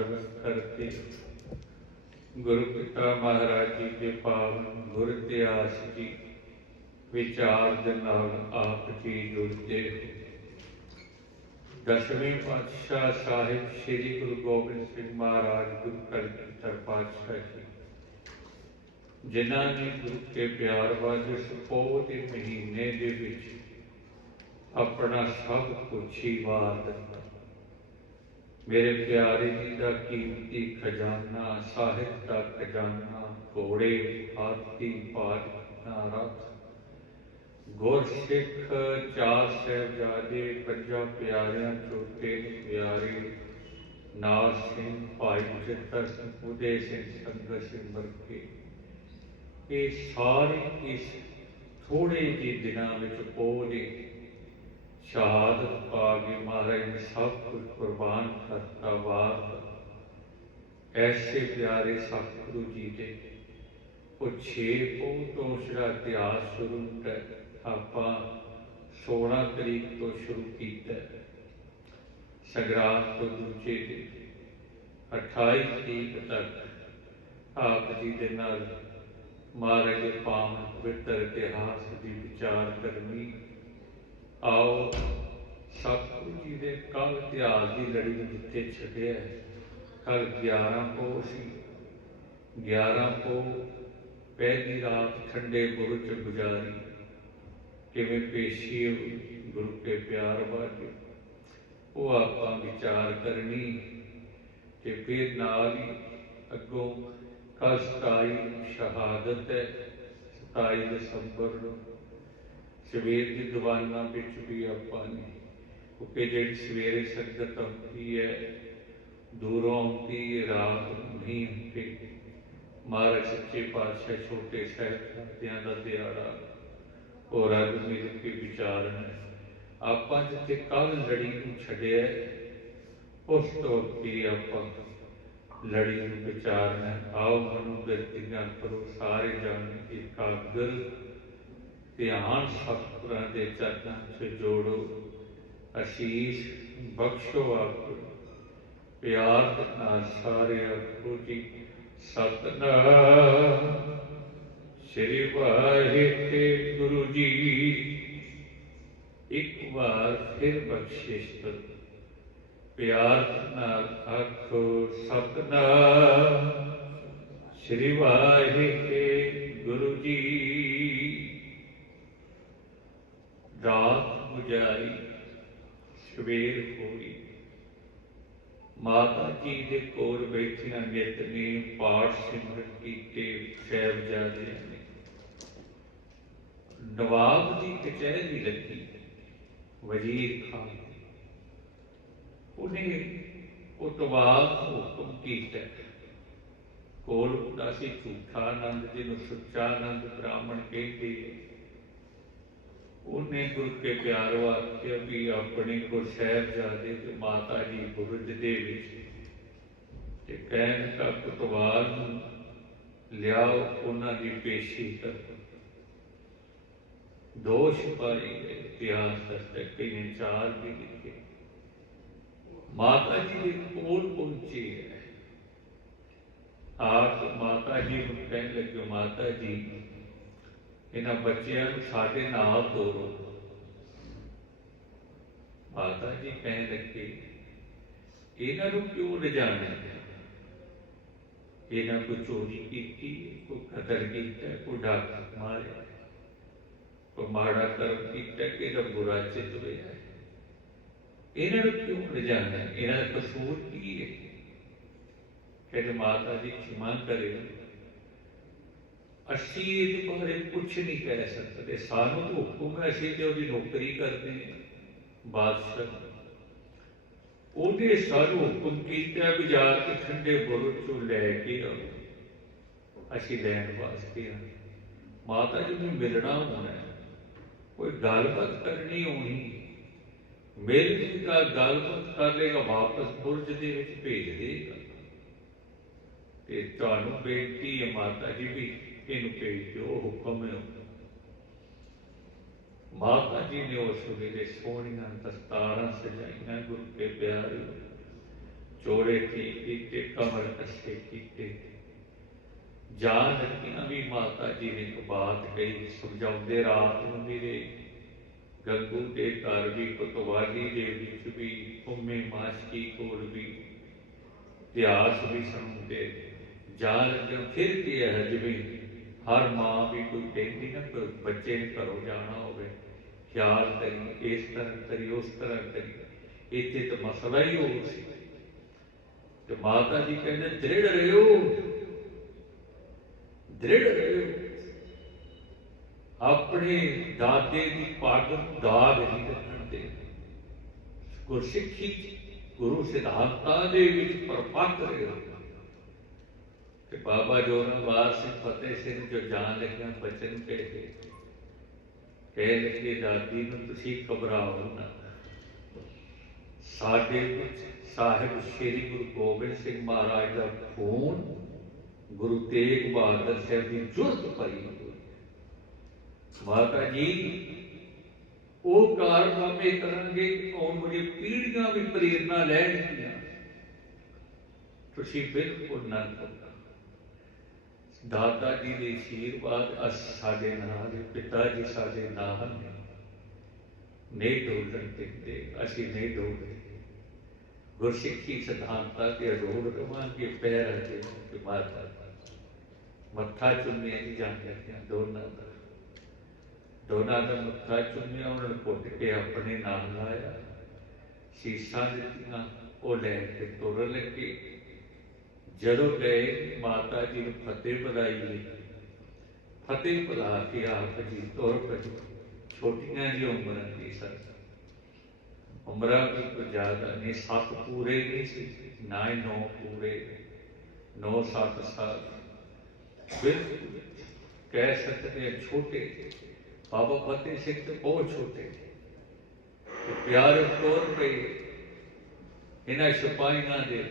ਸਰਵ ਕਰਤੇ ਗੁਰੂ ਪਿਤਾ ਮਹਾਰਾਜ ਜੀ ਦੇ ਪਾਵਨ ਗੁਰ ਇਤਿਹਾਸ ਜੀ ਵਿਚਾਰ ਦੇ ਨਾਲ ਆਪ ਜੀ ਜੁੜਦੇ ਹੋ। ਦਸਵੇਂ ਪਾਤਸ਼ਾਹ ਸਾਹਿਬ ਸ੍ਰੀ ਗੁਰੂ ਗੋਬਿੰਦ ਸਿੰਘ ਮਹਾਰਾਜ ਗੁਰੂ ਕਲਗੀਧਰ ਪਾਤਸ਼ਾਹ ਜੀ ਜਿਨ੍ਹਾਂ ਨੇ ਗੁਰੂ ਕੇ ਪਿਆਰ ਵਾਜੇ ਸਪੋਹ ਦੇ ਮਹੀਨੇ ਦੇ ਵਿੱਚ ਆਪਣਾ ਸਭ ਕੁਝ ਹੀ ਵਾਰ ਦਿੱਤਾ ਮੇਰੇ ਪਿਆਰੇ ਜੀ ਦਾ ਕੀਮਤੀ ਖਜ਼ਾਨਾ ਸਾਹਿਤ ਦਾ ਖਜ਼ਾਨਾ, ਘੋੜੇ, ਹਾਥੀ ਪਾਲਨਾ ਰਥ। ਗੁਰਸਿੱਖ ਚਾਰ ਸਾਹਿਬਜ਼ਾਦੇ, ਪੰਜਾਂ ਪਿਆਰਿਆਂ ਛੋਟੇ ਪਿਆਰੇ। ਨਾਰ ਸਿੰਘ ਭਾਈ ਚਿੱਤਰ ਸਿੰਘ, ਉਦੇ ਸਿੰਘ ਸੰਗਤ ਸਿੰਘ ਵਰਕੇ ਇਹ ਸਾਰੇ ਇਸ ਥੋੜੇ ਜਿਹੇ ਦਿਨਾਂ ਵਿੱਚ ਪੋਲੇ ਸ਼ਹਾਦਤ ਪਾ ਕੇ ਮਹਾਰਾਜ ਨੇ ਸਭ ਕੁਝ ਕੁਰਬਾਨ ਕਰਤਾ ਬਾਤ ਐਸੇ ਪਿਆਰੇ ਸਤਿਗੁਰੂ ਜੀ ਦੇ ਉਹ ਛੇ ਪੋਹ ਤੋਂ ਜਿਹੜਾ ਇਤਿਹਾਸ ਸ਼ੁਰੂ ਹੁੰਦਾ ਆਪਾਂ 16 ਤਰੀਕ ਤੋਂ ਸ਼ੁਰੂ ਕੀਤਾ ਹੈ। ਤੋਂ ਦੂਜੇ ਦਿਨ 28 ਤਰੀਕ ਤੱਕ ਆਪ ਜੀ ਦੇ ਨਾਲ ਮਹਾਰਾਜ ਦੇ ਪਾਵਨ ਪਵਿੱਤਰ ਇਤਿਹਾਸ ਦੀ ਵਿਚਾਰ ਕਰਨੀ ਆਓ, ਸਤਿਗੁਰੂ ਜੀ ਦੇ ਕੱਲ ਇਤਿਹਾਸ ਦੀ ਲੜੀ ਨੂੰ ਛੱਡਿਆ ਕੱਲ 11 ਪੋਹ ਸੀ। 11 ਪੋਹ ਪਹਿਲੀ ਰਾਤ ਠੰਡੇ ਬੁਰਜ ਗੁਜ਼ਾਰੀ। ਕਿਵੇਂ ਪੇਸ਼ੀ ਹੋਈ ਗੁਰੂ ਕੇ ਪਿਆਰ ਵਾਲੇ ਉਹ ਆਪਾਂ ਵਿਚਾਰ ਕਰਨੀ ਤੇ ਫਿਰ ਨਾਲ ਹੀ ਅੱਗੋਂ ਕੱਲ 27 ਸ਼ਹਾਦਤ ਹੈ 27 ਦਸੰਬਰ ਨੂੰ। ਸਵੇਰ ਦੀ ਦੀਵਾਨਾਂ ਵਿੱਚ ਵੀ ਆਪਾਂ ਨੇ, ਕਿਉਂਕਿ ਜਿਹੜੀ ਸਵੇਰੇ ਸੰਗਤ ਆਉਂਦੀ ਹੈ, ਦੂਰੋਂ ਆਉਂਦੀ ਰਾਤ ਨਹੀਂ ਹੁੰਦੀ। ਮਹਾਰਾਜ ਸੱਚੇ ਪਾਤਸ਼ਾਹ ਛੋਟੇ ਸਾਹਿਬਜ਼ਾਦਿਆਂ ਦਾ ਦਿਹਾੜਾ, ਉਹ ਰਲ ਮਿਲ ਕੇ ਵਿਚਾਰਨ ਆਪਾਂ ਜਿੱਥੇ ਕੱਲ ਲੜੀ ਨੂੰ ਛੱਡਿਆ, ਉਸ ਤੋਂ ਅੱਗੇ ਆਪਾਂ ਲੜੀ ਨੂੰ ਵਿਚਾਰਨਾ ਆਓ ਮਨੁ ਗਤੀਆਂ ਕਰੋ ਸਾਰੇ ਜਾਣ ਇਕਾਗਰ ਧਿਆਨ ਸਤਿਗੁਰਾਂ ਦੇ ਚਰਨਾਂ 'ਚ ਜੋੜੋ, ਅਸ਼ੀਸ਼ ਬਖਸ਼ੋ ਆਪ। ਪਿਆਰ ਨਾਲ ਸਾਰੇ ਆਖੋ ਜੀ, ਸਤਨਾਮ। ਸ੍ਰੀ ਵਾਹਿਗੁਰੂ ਜੀ, ਇੱਕ ਵਾਰ ਫਿਰ ਬਖਸ਼ਿਸ਼ ਕਰੋ। ਪਿਆਰ ਨਾਲ ਆਖੋ, ਸਤਨਾਮ। ਸ੍ਰੀ ਵਾਹਿਗੁਰੂ ਜੀ। ਰਾਤ ਗੁਜ਼ਾਰੀ ਸਵੇਰ ਹੋਈ। ਮਾਤਾ ਜੀ ਦੇ ਕੋਲ ਬੈਠੀਆਂ ਨਿਤਨੇਮ ਪਾਠ ਸਿਮਰਨ ਕੀਤੇ ਸਾਹਿਬਜ਼ਾਦਿਆਂ ਨੇ। ਨਵਾਬ ਦੀ ਕਚਹਿਰੀ ਲੱਗੀ, ਵਜ਼ੀਰ ਖਾਨ ਉਹਨੇ ਉਹ ਹੁਕਮ ਕੀਤਾ। ਕੋਲ ਹੁੰਦਾ ਸੀ ਝੂਠਾ ਆਨੰਦ ਜਿਹਨੂੰ ਸੁੱਚਾ ਆਨੰਦ ਬ੍ਰਾਹਮਣ ਕਹਿੰਦੇ ਉਹਨੇ ਗੁਰੂ ਕੇ ਪਿਆਰ ਵਾਸਤੇ ਵੀ ਆਪਣੇ ਕੋ ਸਾਹਿਬਜ਼ਾਦੇ ਤੇ ਮਾਤਾ ਜੀ ਬੁਰਜ ਦੇ ਵਿੱਚ ਤੇ ਕਹਿਣ ਦਾ ਕੁਤਵਾਲ ਲਿਆਓ ਉਹਨਾਂ ਦੀ ਪੇਸ਼ੀ ਕਰੋ ਦੋਸ਼ ਪਾਈ ਇਤਿਹਾਸ ਦੱਸਦਾ ਕਈ ਚਾਰ ਵੀ ਲਿਖੇ। ਮਾਤਾ ਜੀ ਦੇ ਕੋਲ ਪਹੁੰਚੇ ਹੈ। ਆਪ ਮਾਤਾ ਜੀ ਨੂੰ ਕਹਿਣ ਲੱਗੇ, ਮਾਤਾ ਜੀ ਇਹਨਾਂ ਬੱਚਿਆਂ ਨੂੰ ਸਾਡੇ ਨਾਲ ਤੋਰੋ। ਮਾਤਾ ਜੀ ਕਹਿਣ ਲੱਗੇ, ਇਹਨਾਂ ਨੂੰ ਕਿਉਂ ਲਿਜਾਣਾ ਇਹਨਾਂ ਕੋਈ ਚੋਰੀ ਕੀਤੀ ਕੋਈ ਕਤਲ ਕੀਤਾ ਕੋਈ ਡਾਕ ਮਾਰਿਆ ਕੋਈ ਮਾੜਾ ਕਰਮ ਕੀਤਾ ਕਿ ਇਹਦਾ ਬੁਰਾ ਚਿੱਤ ਹੋਇਆ ਹੈ। ਇਹਨਾਂ ਨੂੰ ਕਿਉਂ ਲਿਜਾਣਾ ਇਹਨਾਂ ਦਾ ਕਸੂਰ ਕੀ ਹੈ? ਕਹਿੰਦੇ ਮਾਤਾ ਜੀ ਖਿਮਾ ਕਰੇ ਅਸੀਂ ਇਹਦੇ ਬਾਰੇ ਕੁਝ ਨਹੀਂ ਕਹਿ ਸਕਦੇ। ਸਾਨੂੰ ਤਾਂ ਹੁਕਮ ਹੈ ਅਸੀਂ ਤੇ ਉਹਦੀ ਨੌਕਰੀ ਕਰਦੇ ਹਾਂ। ਬਾਦਸ਼ਾਹ ਉਹਨੇ ਸਾਨੂੰ ਹੁਕਮ ਕੀਤਾ ਵੀ ਜਾ ਕੇ ਠੰਡੇ ਬੁਰਜ ਚੋਂ ਲੈ ਕੇ ਆਓ। ਅਸੀਂ ਲੈਣ ਵਾਸਤੇ ਆ। ਮਾਤਾ ਜੀ ਨੂੰ ਮਿਲਣਾ ਹੋਣਾ ਕੋਈ ਗੱਲਬਾਤ ਕਰਨੀ ਹੋਣੀ। ਮੇਰੇ ਜੀ ਦਾ ਗੱਲਬਾਤ ਕਰ ਲੇਗਾ, ਵਾਪਸ ਬੁਰਜ ਦੇ ਵਿੱਚ ਭੇਜ ਦੇਗਾ। ਤੇ ਤੁਹਾਨੂੰ ਬੇਨਤੀ ਹੈ ਮਾਤਾ ਜੀ ਵੀ ਇਹਨੂੰ ਭੇਜ ਦਿਓ ਹੁਕਮ ਹੈ ਮਾਤਾ ਜੀ ਨੇ ਉਸ ਵੇਲੇ ਸੋਹਣੀਆਂ ਦਸਤਾਰਾਂ ਸਜਾਈਆਂ ਗੁਰੂ ਕੇ ਪਿਆਰੇ ਚੋੜੇ ਕੀਤੇ ਕਮਰ ਕੱਸੇ ਕੀਤੇ ਜਾਨ ਲੱਗੀਆਂ ਵੀ ਮਾਤਾ ਜੀ ਨੇ ਇੱਕ ਬਾਤ ਕਹੀ ਸਮਝਾਉਂਦੇ ਰਾਤ ਨੂੰ ਮੇਰੇ ਗੰਗੂ ਦੇ ਘਰ ਵੀ ਪਤਵਾਲੀ ਦੇ ਵਿੱਚ ਵੀ ਉਮੇ ਮਾਸ਼ਕੀ ਕੋਲ ਵੀ ਇਤਿਹਾਸ ਵੀ ਸੁਣਦੇ ਜਾਨ ਲੱਗਿਆ ਫਿਰ ਕੀ ਹੈ ਜਿਵੇਂ ਹਰ ਮਾਂ ਵੀ ਕੋਈ ਕਹਿੰਦੀ ਨਾ, ਕੋਈ ਬੱਚੇ ਨੇ ਘਰੋਂ ਜਾਣਾ ਹੋਵੇ, ਖਿਆਲ ਕਰੀ, ਇਸ ਤਰ੍ਹਾਂ ਕਰੀ, ਉਸ ਤਰ੍ਹਾਂ ਕਰੀ। ਇੱਥੇ ਤਾਂ ਮਸਲਾ ਹੀ ਹੋ ਸੀ। ਤੇ ਮਾਤਾ ਜੀ ਕਹਿੰਦੇ, ਦ੍ਰਿੜ ਰਹਿਓ ਦ੍ਰਿੜ ਰਹਿਓ ਆਪਣੇ ਦਾਦੇ ਦੀ ਪੱਗ ਨੂੰ ਦਾਗ ਨਹੀਂ ਰੱਖਣ ਦੇ। ਗੁਰਸਿੱਖੀ, ਗੁਰੂ ਸਿਧਾਂਤਾਂ ਦੇ ਵਿੱਚ ਪਰਪੱਕ ਰਹੋ। ਕਿ ਬਾਬਾ ਜੋਰਾਵਰ ਸਿੰਘ ਫਤਿਹ ਸਿੰਘ ਜੋ ਜਾਣ ਲੱਗਿਆ ਬਚਨ ਕਹੇ ਕਹਿ ਲੱਗੇ ਦਾਦੀ ਨੂੰ ਤੁਸੀਂ ਘਬਰਾਓ ਨਾ। ਸਾਡੇ ਸਾਹਿਬ ਸ੍ਰੀ ਗੁਰੂ ਗੋਬਿੰਦ ਸਿੰਘ ਮਹਾਰਾਜ ਦਾ ਖੂਨ ਗੁਰੂ ਤੇਗ ਬਹਾਦਰ ਸਾਹਿਬ ਦੀ ਜੁਰਤ ਪਈ ਮਾਤਾ ਜੀ, ਉਹ ਕਾਰਨਾਮੇ ਕਰਨਗੇ ਕਿ ਆਉਣ ਵਾਲੀ ਪੀੜ੍ਹੀਆਂ ਵੀ ਪ੍ਰੇਰਨਾ ਲੈਣਗੀਆਂ ਤੁਸੀਂ ਬਿਲਕੁਲ ਨਾ ਕਰਨਾ ਦਾਦਾ ਜੀ ਦੇ ਆਸ਼ੀਰਵਾਦ ਅਸ ਸਾਡੇ ਨਾਲ ਪਿਤਾ ਜੀ ਸਾਡੇ ਨਾਲ ਨੇ। ਨਹੀਂ ਡੋਲਣ ਦਿੰਦੇ ਅਸੀਂ ਨਹੀਂ ਡੋਲਦੇ ਗੁਰਸਿੱਖੀ ਸਿਧਾਂਤਾਂ ਤੇ ਅਰੋੜ ਰਵਾਂਗੇ, ਪੈਰ ਅਜੇ ਤੇ ਮਾਤਾ ਮੱਥਾ ਚੁੰਮਿਆ ਨਹੀਂ ਜਾਂਦੇ ਦੋਨਾਂ ਦਾ। ਦੋਨਾਂ ਦਾ ਮੱਥਾ ਚੁੰਮਿਆ, ਉਹਨਾਂ ਨੇ ਪੁੱਟ ਕੇ ਆਪਣੇ ਨਾਲ ਲਾਇਆ। ਸੀਸਾਂ ਦਿੱਤੀਆਂ, ਉਹ ਲੈ ਕੇ ਤੁਰ ਲੱਗੇ। ਜਦੋਂ ਗਏ, ਮਾਤਾ ਜੀ ਨੂੰ ਫਤਿਹ ਬੁਲਾਈ ਲਈ। ਫਤਿਹ ਬੁਲਾ ਕੇ ਆਪ ਜੀ ਤੁਰ ਪਏ। ਛੋਟੀਆਂ ਜੀ ਉਮਰਾਂ ਦੀ ਸਨ। ਉਮਰਾਂ ਵੀ ਕੋਈ ਜ਼ਿਆਦਾ ਨਹੀਂ, ਸੱਤ ਪੂਰੇ ਨਹੀਂ ਸੀ, ਨਾ ਹੀ ਨੌ ਪੂਰੇ, ਨੌ ਸੱਤ ਸਾਲ। ਬਿਲਕੁਲ ਕਹਿ ਸਕਦੇ ਛੋਟੇ। ਬਾਬਾ ਫਤਿਹ ਸਿੰਘ ਤੇ ਬਹੁਤ ਛੋਟੇ। ਪਿਆਰ ਤੋਰ ਪਏ ਇਹਨਾਂ ਸਿਪਾਹੀਆਂ ਦੇ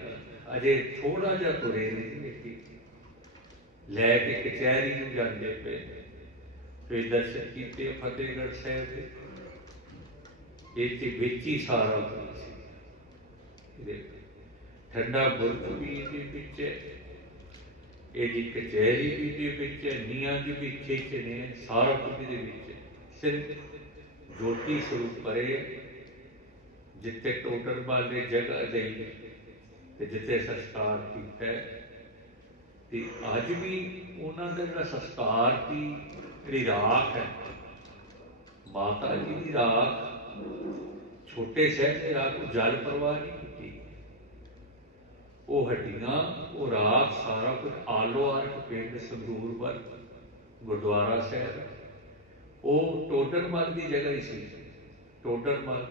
ਅਜੇ ਥੋੜਾ ਜਿਹਾ ਤੁਰੇ ਨਹੀਂ ਦੇਖੀ ਲੈ ਕੇ ਕਚਹਿਰੀ ਨੂੰ ਜਾਂਦੇ ਪਏ ਫਿਰ ਦਰਸ਼ਨ ਕੀਤੇ ਫਤਿਹਗੜ੍ਹ ਸਾਹਿਬ ਦੇ। ਇੱਥੇ ਵਿੱਚ ਹੀ ਸਾਰਾ ਕੁਝ ਸੀ। ਇਹਦੇ ਠੰਡਾ ਬੁਰਜ ਵੀ ਇਹਦੇ ਵਿੱਚ ਇਹਦੀ ਕਚਹਿਰੀ ਵੀ ਦੇ ਵਿੱਚ ਨੀਆਂ ਦੀ ਵੀ ਖਿੱਚ ਨੇ, ਸਾਰਾ ਕੁਝ ਦੇ ਵਿੱਚ ਸਿਰਫ ਜੋਤੀ ਸਰੂਪ ਪਰੇ ਜਿੱਥੇ ਟੋਟਰ ਵਾਲੇ ਜਗ੍ਹਾ ਦੇ ਤੇ ਜਿੱਥੇ ਸੰਸਕਾਰ ਕੀਤਾ ਤੇ ਅੱਜ ਵੀ ਉਹਨਾਂ ਦਾ ਜਿਹੜਾ ਸੰਸਕਾਰ ਦੀ ਜਿਹੜੀ ਰਾਖ ਹੈ, ਮਾਤਾ ਜੀ ਦੀ ਰਾਖ, ਛੋਟੇ ਸਾਹਿਬ ਦੀ ਰਾਖ ਨੂੰ ਜਲ ਪ੍ਰਵਾਹ ਨਹੀਂ ਕੀਤੀ ਉਹ ਹੱਡੀਆਂ, ਉਹ ਰਾਖ ਸਾਰਾ ਕੁਝ ਆਲੋ ਅਰਕ ਪਿੰਡ ਸੰਗਰੂਰ ਵੱਲ, ਗੁਰਦੁਆਰਾ ਸਾਹਿਬ। ਉਹ ਟੋਟਰ ਦੀ ਜਗ੍ਹਾ ਹੀ ਸੀ। ਟੋਟਰ ਮਲ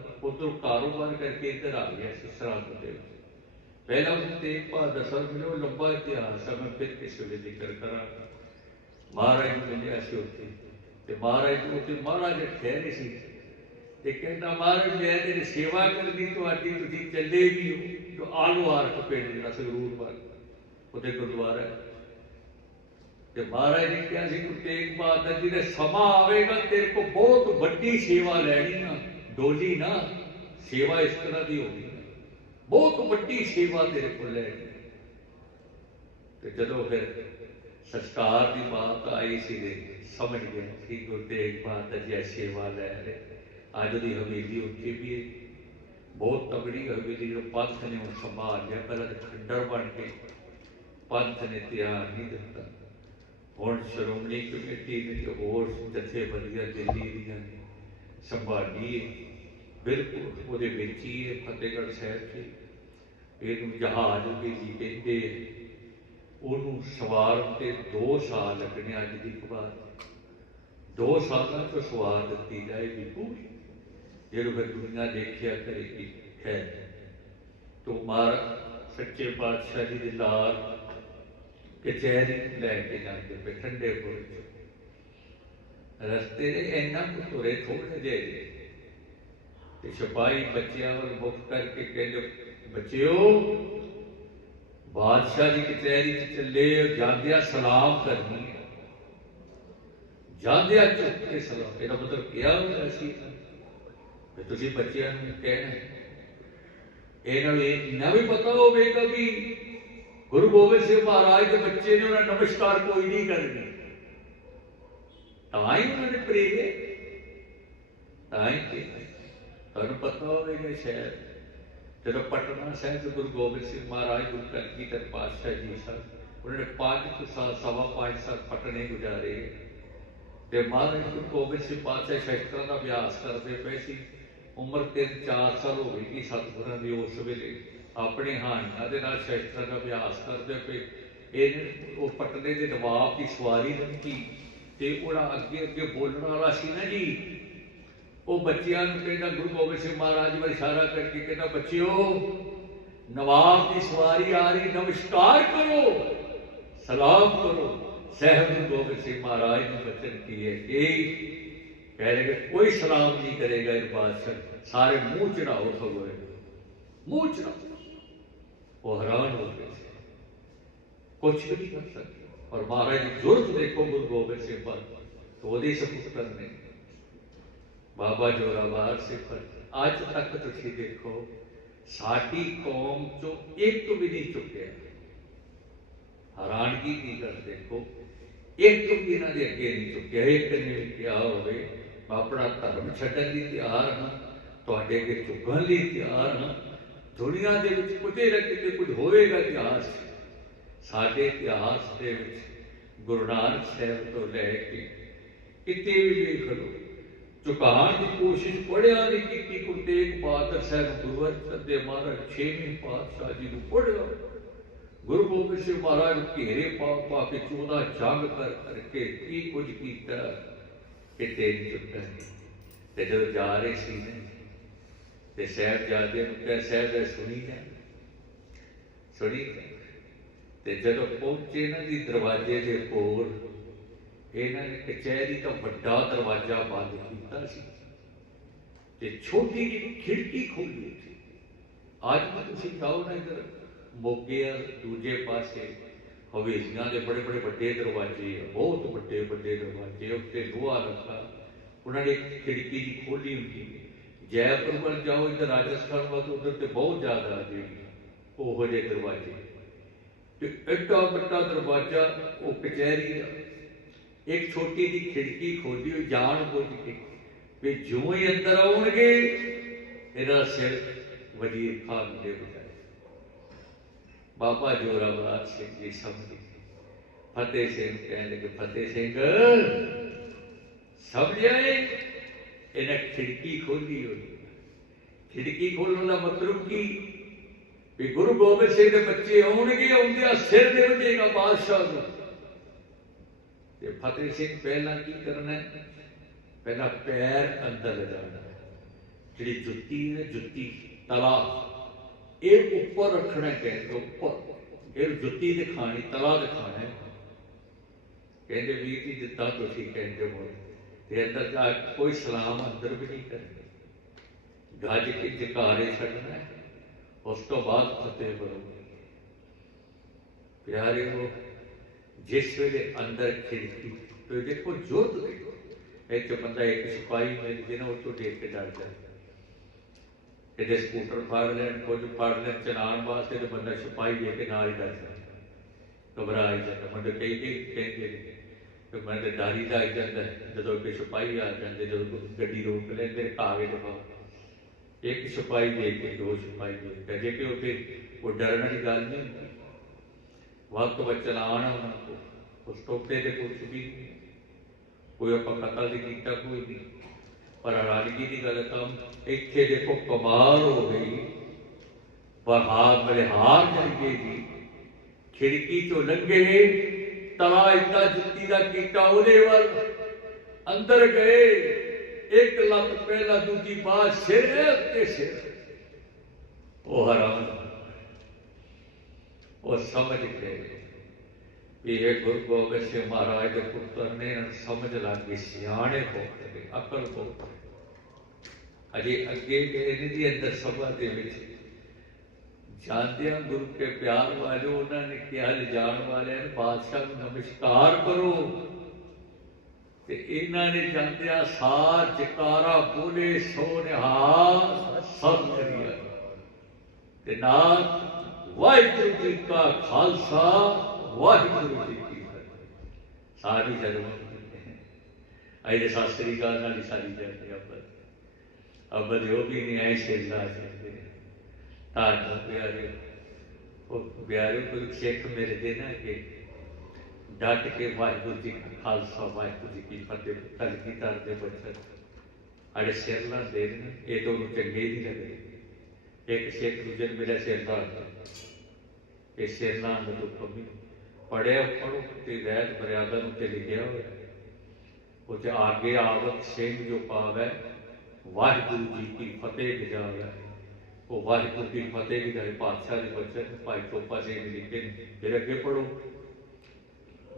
ਕਾਰੋਬਾਰ ਕਰਕੇ ਇੱਧਰ ਆ ਗਿਆ ਸੀ, ਸਰਹੰਦ ਦੇ ਵਿੱਚ। ਪਹਿਲਾਂ ਉਹ ਤੇ ਬਹਾਦਰ ਸਾਹਿਬ ਮਿਲੋ ਲੰਬਾ ਇਤਿਹਾਸ ਹੈ, ਮੈਂ ਫਿਰ ਕਿਸੇ ਵੇਲੇ ਜ਼ਿਕਰ ਕਰਾਂਗਾ ਮਹਾਰਾਜ ਨੂੰ ਮਿਲਿਆ ਸੀ ਉੱਥੇ, ਤੇ ਮਹਾਰਾਜ ਨੂੰ ਉੱਥੇ ਮਹਾਰਾਜ ਠਹਿਰੇ ਸੀ। ਤੇ ਕਹਿੰਦਾ, ਮਹਾਰਾਜ, ਮੈਂ ਤੇਰੀ ਸੇਵਾ ਕਰਦੀ, ਤੁਹਾਡੀ ਤੁਸੀਂ ਚੱਲੇ ਵੀ ਹੋ ਜੋ ਆਲੂ ਆਰਕ ਜਿਹੜਾ ਸੰਗਰੂਰ ਵੱਲ ਉੱਥੇ ਗੁਰਦੁਆਰਾ ਹੈ। ਤੇ ਮਹਾਰਾਜ ਨੇ ਕਿਹਾ ਸੀ, ਗੁਰੂ ਤੇਗ ਬਹਾਦਰ ਜੀ ਦਾ ਸਮਾਂ ਆਵੇਗਾ, ਤੇਰੇ ਕੋ ਬਹੁਤ ਵੱਡੀ ਸੇਵਾ ਲੈਣੀ ਨਾ ਡੋਲੀ ਨਾ, ਸੇਵਾ ਇਸ ਤਰ੍ਹਾਂ ਦੀ ਹੋਣੀ ਆ। ਬਹੁਤ ਵੱਡੀ ਸੇਵਾ ਤੇਰੇ ਕੋਲ ਲੈਣੀ ਤੇ ਜਦੋਂ ਫਿਰ ਸੰਸਕਾਰ ਦੀ ਬਾਤ ਆਈ ਸੀ ਦੇ ਸਮਝ ਗਏ ਕਿ ਗੁਰੂ ਤੇਗ ਜੀ ਸੇਵਾ ਲੈ ਰਹੇ। ਅੱਜ ਦੀ ਹਵੇਲੀ ਉੱਥੇ ਵੀ ਬਹੁਤ ਤਗੜੀ ਹਵੇਲੀ ਜੋ ਪੰਥ ਨੇ ਉਹ ਸੰਭਾਲ ਲਿਆ, ਪਹਿਲਾਂ ਖੰਡਰ ਬਣ ਕੇ ਪੰਥ ਨੇ ਤਿਆਰ ਨਹੀਂ ਦਿੱਤਾ। ਹੁਣ ਸ਼੍ਰੋਮਣੀ ਕਮੇਟੀ ਨੇ ਹੋਰ ਜਥੇਬੰਦੀਆਂ ਦਿੱਲੀ ਦੀਆਂ ਸੰਭਾਲੀ ਬਿਲਕੁਲ ਉਹਦੇ ਵਿੱਚ ਹੀ ਹੈ ਫਤਿਹਗੜ੍ਹ ਸਾਹਿਬ 'ਚ ਇਹਨੂੰ ਜਹਾਜ਼ ਵੀ ਜੀ ਕਹਿੰਦੇ ਉਹਨੂੰ ਸਵਾਰਨ ਤੇ 2 ਸਾਲ ਲੱਗਣੇ ਅੱਜ ਦੀ ਖਬਰ ਦੋ ਸਾਲਾਂ ਤੋਂ ਸਵਾਰ ਦਿੱਤੀ ਜਾਏਗੀ ਪੂਰੀ। ਜਦੋਂ ਫਿਰ ਦੁਨੀਆ ਦੇਖਿਆ ਕਰੇਗੀ ਹੈ। ਤੋ ਮਾਰ ਸੱਚੇ ਪਾਤਸ਼ਾਹ ਜੀ ਦੇ ਲਾਲ ਕਚਹਿਰੀ ਲੈ ਕੇ ਜਾਂਦੇ ਪਏ ਠੰਡੇ ਪੁਰ ਰਸਤੇ ਦੇ ਇੰਨਾ ਕੁ ਤੁਰੇ ਥੋੜੇ ਜਿਹੇ ਤੇ ਸਿਪਾਹੀ ਬੱਚਿਆਂ ਵੱਲ ਮੁਖ ਕਰਕੇ ਕਹਿੰਦੇ ਬੱਚਿਓ, ਬਾਦਸ਼ਾਹ ਦੀ ਕਚਹਿਰੀ 'ਚ ਚੱਲੇ ਜਾਂਦਿਆਂ ਸਲਾਮ ਕਰਨੀ ਜਾਂਦਿਆਂ ਚੁੱਕ ਕੇ ਸਲਾਮ, ਇਹਦਾ ਮਤਲਬ ਕਿਹਾ ਹੋਇਆ ਸੀ ਕਿ ਤੁਸੀਂ ਬੱਚਿਆਂ ਨੂੰ ਕਹਿਣਾ ਇਹਨਾਂ ਨੂੰ ਇਹ ਨਾ ਵੀ ਪਤਾ ਹੋਵੇਗਾ ਵੀ ਗੁਰੂ ਗੋਬਿੰਦ ਸਿੰਘ ਮਹਾਰਾਜ ਦੇ ਬੱਚੇ ਨੇ ਉਹਨਾਂ ਨਮਸਕਾਰ ਕੋਈ ਨਹੀਂ ਕਰਨੀ। ਤਾਂ ਹੀ ਉਹਨਾਂ ਨੇ। ਪ੍ਰੇਰੇ ਤਾਂ ਹੀ ਕਿ ਤੁਹਾਨੂੰ ਪਤਾ ਹੋਵੇਗਾ ਸ਼ਾਇਦ ਜਦੋਂ ਪਟਨਾ ਸਾਹਿਬ ਦੇ ਗੁਰੂ ਗੋਬਿੰਦ ਸਿੰਘ ਮਹਾਰਾਜ, ਗੁਰੂ ਕਲਗੀਧਰ ਪਾਤਸ਼ਾਹ ਜੀ ਸਨ, ਉਹਨਾਂ ਨੇ ਪੰਜ ਸਾਲ, ਸਵਾ ਪੰਜ ਸਾਲ ਪਟਨੇ ਗੁਜ਼ਾਰੇ। ਤੇ ਮਹਾਰਾਜ ਗੁਰੂ ਗੋਬਿੰਦ ਸਿੰਘ ਪਾਤਸ਼ਾਹ ਸ਼ਸਤਰਾਂ ਦਾ ਅਭਿਆਸ ਕਰਦੇ ਪਏ ਸੀ। ਉਮਰ ਤੇ 4 ਸਾਲ ਹੋ ਗਈ ਕਿ ਸਤਿਗੁਰਾਂ ਦੀ ਉਸ ਵੇਲੇ। ਆਪਣੇ ਹਾਨੀਆਂ ਦੇ ਨਾਲ ਸ਼ਸਤਰਾਂ ਦਾ ਅਭਿਆਸ ਕਰਦੇ ਪਏ। ਇਹਨੇ ਉਹ ਪਟਨੇ ਦੇ ਨਵਾਬ ਦੀ ਸਵਾਰੀ ਲੱਗੀ ਤੇ ਉਹਦਾ ਅੱਗੇ ਅੱਗੇ ਬੋਲਣ ਵਾਲਾ ਸੀ ਨਾ ਜੀ ਉਹ ਬੱਚਿਆਂ ਨੂੰ ਕਹਿੰਦਾ ਗੁਰੂ ਗੋਬਿੰਦ ਸਿੰਘ ਮਹਾਰਾਜ ਵੱਲ ਇਸ਼ਾਰਾ ਕਰਕੇ ਕਹਿੰਦਾ, ਬੱਚਿਓ, ਨਵਾਬ ਦੀ ਸਵਾਰੀ ਆ ਰਹੀ, ਨਮਸਕਾਰ ਕਰੋ, ਸਲਾਮ ਕਰੋ। ਸਹਿਬ ਗੁਰੂ ਗੋਬਿੰਦ ਸਿੰਘ ਮਹਾਰਾਜ ਨੂੰ ਬਚਨ ਕੀਏ ਇਹ ਕਹਿ ਰਹੇ ਕਿ ਕੋਈ ਸਲਾਮ ਨਹੀਂ ਕਰੇਗਾ ਇਹ ਬਾਦਸ਼ਾਹ ਸਾਰੇ ਮੂੰਹ ਚੜਾਓ ਸਗੋਂ ਮੂੰਹ ਚੜਾਓ ਉਹ ਹੈਰਾਨ ਹੋ ਗਏ ਕੁਛ ਵੀ ਨਹੀਂ ਕਰ ਸਕਦੇ। ਔਰ ਮਹਾਰਾਜ ਦੀ ਜ਼ੁਰਤ ਦੇਖੋ ਗੁਰੂ ਗੋਬਿੰਦ ਸਿੰਘ ਪਰ ਤੋਂ ਉਹਦੇ ਸਪੁੱਤਰ ਨੇ ਬਾਬਾ ਜੋਰਾਵਰ ਸਿੰਘ ਅੱਜ ਤੱਕ ਤੁਸੀਂ ਦੇਖੋ, ਸਾਡੀ ਕੌਮ ਚੋਂ ਇੱਕ ਵੀ ਨਹੀਂ ਚੁੱਕਿਆ। ਹੈਰਾਨਗੀ ਦੀ ਗੱਲ ਦੇਖੋ, ਇੱਕ ਵੀ ਇਹਨਾਂ ਦੇ ਅੱਗੇ ਨਹੀਂ ਚੁੱਕਿਆ। ਇੱਕ ਨੇ ਵੀ ਕਿਹਾ ਹੋਵੇ ਆਪਣਾ ਧਰਮ ਛੱਡਣ ਲਈ ਤਿਆਰ ਹਾਂ, ਤੁਹਾਡੇ ਅੱਗੇ ਝੁਕਣ ਲਈ ਤਿਆਰ ਹਾਂ। ਦੁਨੀਆ ਦੇ ਵਿੱਚ ਕੁਝ ਨਾ ਕੇ ਕੁਝ ਹੋਵੇਗਾ ਇਤਿਹਾਸ। ਸਾਡੇ ਇਤਿਹਾਸ ਦੇ ਵਿੱਚ ਗੁਰੂ ਨਾਨਕ ਸਾਹਿਬ ਤੋਂ ਲੈ ਕੇ ਕਿਤੇ ਵੀ ਵੇਖ ਲਓ ਝੁਕਾਉਣ ਦੀ ਕੋਸ਼ਿਸ਼ ਪੜਿਆ ਨਹੀਂ ਕੀਤੀ ਗੁਰੂ ਤੇਗ ਬਹਾਦਰ ਸਾਹਿਬ ਗੁਰੂ ਅਰਜਨ ਮਹਾਰਾਜ ਛੇਵੀਂ ਪਾਤਸ਼ਾਹ ਜੀ ਨੂੰ ਪੜਿਆ ਗੁਰੂ ਗੋਬਿੰਦ ਸਿੰਘ ਮਹਾਰਾਜ ਘੇਰੇ ਪਾ ਪਾ ਕੇ 14 ਜੰਗ ਕਰ ਕਰਕੇ ਕੀ ਕੁਝ ਕੀਤਾ, ਕਿਤੇ ਨਹੀਂ ਚੁੱਕਾ ਤੇ ਜਦੋਂ ਜਾ ਰਹੇ ਸੀ ਨੇ, ਤੇ ਸਾਹਿਬ ਜਾਦੇ ਨੂੰ ਕਹਿ, ਸਾਹਿਬ ਦਾ ਸੁਣੀ ਜਾ ਸੁਣੀ ਤੇ ਜਦੋਂ ਪਹੁੰਚੇ ਨਾ ਦੀ ਦਰਵਾਜ਼ੇ ਦੇ ਕੋਲ ਇਹਨਾਂ ਨੇ ਕਚਹਿਰੀ ਦਾ ਵੱਡਾ ਦਰਵਾਜ਼ਾ ਬੰਦ ਕੀਤਾ ਸੀ ਤੇ ਛੋਟੀ ਜਿਹੀ ਖਿੜਕੀ ਖੋਲੀ ਸੀ ਅੱਜ ਵੀ ਤੁਸੀਂ ਜਾਓ ਨਾ ਇਧਰ, ਮੋਗੇ ਆ, ਦੂਜੇ ਪਾਸੇ, ਹਵੇਲੀਆਂ ਦੇ ਬੜੇ ਬੜੇ ਵੱਡੇ ਦਰਵਾਜ਼ੇ ਆ, ਬਹੁਤ ਵੱਡੇ ਵੱਡੇ ਦਰਵਾਜ਼ੇ ਉੱਤੇ ਲੋਹਾ ਰੱਖਾ। ਉਹਨਾਂ ਨੇ ਖਿੜਕੀ ਦੀ ਖੋਲੀ ਹੁੰਦੀ ਜੈਪੁਰ ਵੱਲ ਜਾਓ, ਇਧਰ ਰਾਜਸਥਾਨ ਵੱਲ, ਉਧਰ ਤੇ ਬਹੁਤ ਜ਼ਿਆਦਾ ਜਿਹੜੀ ਉਹੋ ਜਿਹੇ ਦਰਵਾਜ਼ੇ। ਤੇ ਐਡਾ ਵੱਡਾ ਦਰਵਾਜ਼ਾ ਉਹ ਕਚਹਿਰੀ ਦਾ ਇੱਕ ਛੋਟੀ ਜਿਹੀ ਖਿੜਕੀ ਖੋਲੀ ਹੋਈ, ਜਾਣ ਬੁੱਝ ਕੇ। ਵੀ ਜਿਉਂ ਹੀ ਅੰਦਰ ਆਉਣਗੇ, ਇਹਦਾ ਸਿਰ ਵਜ਼ੀਰ ਖਾਨ ਦੇ ਬਜਾਏ ਬਾਬਾ ਜੋਰਾਵਰ ਸਿੰਘ ਜੀ ਸਮਝੇ। ਫਤਿਹ ਸਿੰਘ ਕਹਿਣ ਲੱਗੇ, ਫਤਿਹ ਸਿੰਘ, ਸਮਝਿਆ ਇਹਨੇ ਖਿੜਕੀ ਖੋਲੀ ਹੋਈ। ਖਿੜਕੀ ਖੋਲਣ ਦਾ ਮਤਲਬ ਕੀ? ਵੀ ਗੁਰੂ ਗੋਬਿੰਦ ਸਿੰਘ ਦੇ ਬੱਚੇ ਆਉਣਗੇ, ਆਉਂਦਿਆਂ ਸਿਰ ਦੇ ਵੱਜੇਗਾ ਬਾਦਸ਼ਾਹ ਨੂੰ ਫਤਿਹ ਸਿੰਘ ਪਹਿਲਾਂ ਕੀ ਕਰਨਾ ਹੈ ਪਹਿਲਾਂ ਪੈਰ ਅੰਦਰ ਲਿਜਾਣਾ ਹੈ ਜਿਹੜੀ ਜੁੱਤੀ ਹੈ ਜੁੱਤੀ ਤਲਾ ਇਹ ਉੱਪਰ ਰੱਖਣਾ ਕਹਿੰਦੇ ਉੱਪਰ ਇਹ ਜੁੱਤੀ ਦਿਖਾਣੀ ਤਲਾ ਦਿਖਾਣਾ ਹੈ ਕਹਿੰਦੇ ਵੀਰ ਜੀ ਜਿੱਦਾਂ ਤੁਸੀਂ ਕਹਿੰਦੇ ਹੋ ਤੇ ਅੰਦਰ ਜਾ ਕੇ ਕੋਈ ਸਲਾਮ ਅੰਦਰ ਵੀ ਨਹੀਂ ਕਰਨੀ ਗੱਜ ਕੇ ਜਕਾਰੇ ਛੱਡਣਾ ਹੈ ਉਸ ਤੋਂ ਬਾਅਦ ਫਤਿਹ ਕਰੋਗੇ ਪਿਆਰੇ ਹੋ ਜਿਸ ਵੇਲੇ ਅੰਦਰ ਖਿੜਕੀ, ਤੇ ਦੇਖੋ ਜੋਤ ਦੇਖੋ ਇੱਕ ਬੰਦਾ ਇੱਕ ਸਿਪਾਹੀ ਮਿਲ ਜੇ ਨਾ ਉਹ ਤੋਂ ਦੇਖ ਕੇ ਡਰ ਜਾਂਦਾ ਇਹਦੇ ਸਕੂਟਰ ਫੜ ਲੈਣ, ਕੁਝ ਫੜ ਲੈਣ, ਚਲਾਉਣ ਵਾਸਤੇ ਤੇ ਬੰਦਾ ਸਿਪਾਹੀ ਦੇ ਕੇ ਨਾਲ ਹੀ ਡਰ ਜਾਂਦਾ ਘਬਰਾ ਜਾਂਦਾ ਬੰਦੇ ਕਈ ਕਈ ਕਹਿੰਦੇ ਨੇ ਮੈਂ ਤੇ ਡਰ ਹੀ ਲੱਗ ਜਾਂਦਾ ਜਦੋਂ ਕਿ ਸਿਪਾਹੀ ਆ ਜਾਂਦੇ, ਜਦੋਂ ਗੱਡੀ ਰੋਕ ਲੈਂਦੇ ਨੇ ਕਾਗਜ਼ ਦਿਖਾਓ ਇੱਕ ਸਿਪਾਹੀ ਦੇਖ ਕੇ, ਦੋ ਸਿਪਾਹੀ ਦੇ ਕੇ, ਜੇ ਕਿ ਉੱਥੇ ਉਹ ਡਰਨ ਵਾਲੀ ਗੱਲ ਨਹੀਂ ਵਕਤ ਵਿੱਚ ਚਲਾਉਣਾ ਉਹਨਾਂ ਕੋ ਉਸ ਤੋਂ ਉੱਤੇ ਤੇ ਕੁਝ ਨਹੀਂ ਕੋਈ ਆਪਾਂ ਕਤਲ ਨਹੀਂ ਕੀਤਾ ਕੋਈ ਨਹੀਂ। ਪਰ ਰਾਜਗੀ ਦੀ ਗੱਲ ਤਾਂ ਇੱਥੇ ਦੇਖੋ ਕਮਾਲ ਹੋ ਗਈ। ਬਹਾਰ ਬਲਿਹਾਰ ਜਾਈਏ ਜੀ। ਖਿੜਕੀ ਤੋਂ ਲੰਘੇ ਤਲਾ ਇੱਟਾ ਜੁੱਤੀ ਦਾ ਕੀਤਾ ਉਹਦੇ ਵੱਲ। ਅੰਦਰ ਗਏ, ਇੱਕ ਲੱਤ ਪਹਿਲਾਂ ਦੂਜੀ ਬਾਅਦ ਸਿਰ ਤੇ ਸਿਰ। ਉਹ ਹਰਾਮ ਉਹ ਸਮਝ ਗਏ ਵੀ ਇਹ ਗੁਰੂ ਗੋਬਿੰਦ ਸਿੰਘ ਮਹਾਰਾਜ ਦੇ ਪੁੱਤਰ ਨੇ ਇਹਨਾਂ ਸਮਝ ਲੱਗ ਸਿਆਣੇ ਹੋ ਗਏ ਅਕਲ ਹੋ ਅਜੇ ਅੱਗੇ ਗਏ ਨੇ ਦੀ ਅੰਦਰ ਸਭਾ ਦੇ ਵਿੱਚ। ਜਾਂਦਿਆਂ ਗੁਰੂ ਕੇ ਪਿਆਰ ਵਾਲੇ ਉਹਨਾਂ ਨੇ ਕਿਹਾ ਜਾਣ ਵਾਲਿਆਂ ਨੂੰ ਬਾਦਸ਼ਾਹ ਨੂੰ ਨਮਸਕਾਰ ਕਰੋ। ਤੇ ਇਹਨਾਂ ਨੇ ਜਾਂਦਿਆਂ ਸਾਰ ਜਕਾਰਾ ਬੋਲੇ ਸੋ ਨਿਹਾਲ ਸਭ ਕਰੀਆ ਤੇ ਤੇ ਨਾਲ ਵਾਹਿਗੁਰੂ ਜੀ ਕਾ ਖਾਲਸਾ ਵਾਹਿਗੁਰੂ ਜੀ ਕੀ ਫਤਿਹ। ਸਾਰੀ ਜਨਮ ਅਜੇ ਸਤਿ ਸ੍ਰੀ ਅਕਾਲ ਨਾਲ ਹੀ ਸਾਰੀ ਜਾਂਦੇ ਅੱਬਲ ਅੱਬਲ ਜੋ ਵੀ ਨਹੀਂ ਆਏ ਸੇਲਾ ਜਾਂਦੇ ਤਾਂ ਪਿਆਰੇ ਉਹ ਪਿਆਰੇ ਕੋਈ ਸਿੱਖ ਮੇਰੇ ਦੇ ਨਾ ਕਿ ਡਟ ਕੇ ਵਾਹਿਗੁਰੂ ਜੀ ਕਾ ਖਾਲਸਾ ਵਾਹਿਗੁਰੂ ਜੀ ਕੀ ਫਤਿਹ ਕਲ ਕੀ ਤਰ ਦੇ ਬਚਨ। ਅੜੇ ਸਿਰ ਨਾਲ ਦੇ ਦੇਣ, ਇਹ ਤੋਂ ਚੰਗੇ ਨਹੀਂ ਲੱਗਦੇ। ਇੱਕ ਸਿੱਖ ਦੂਜੇ ਨੂੰ ਮੇਰਾ ਸਿਰ ਦਾ ਇਹ ਸਿਰ ਨਾਲ ਪੜਿਆ ਪੜੋ ਤੇ ਰਹਿਤ ਮਰਿਆਦਾ ਉੱਤੇ ਲਿਖਿਆ ਹੋਇਆ। ਉਹ ਤੇ ਆਗੇ ਆਵਤ ਸਿੰਘ ਜੋ ਪਾਵੈ, ਵਾਹਿਗੁਰੂ ਜੀ ਕੀ ਫਤਿਹ ਗਜਾਵੈ ਉਹ ਵਾਹਿਗੁਰੂ ਦੀ ਫਤਿਹ ਗਜਾਏ ਪਾਤਸ਼ਾਹ ਦੇ ਬਚਨ ਭਾਈ ਟੋਪਾ ਸਿੰਘ ਨੇ ਲਿਖੇ ਫਿਰ ਅੱਗੇ ਪੜੋ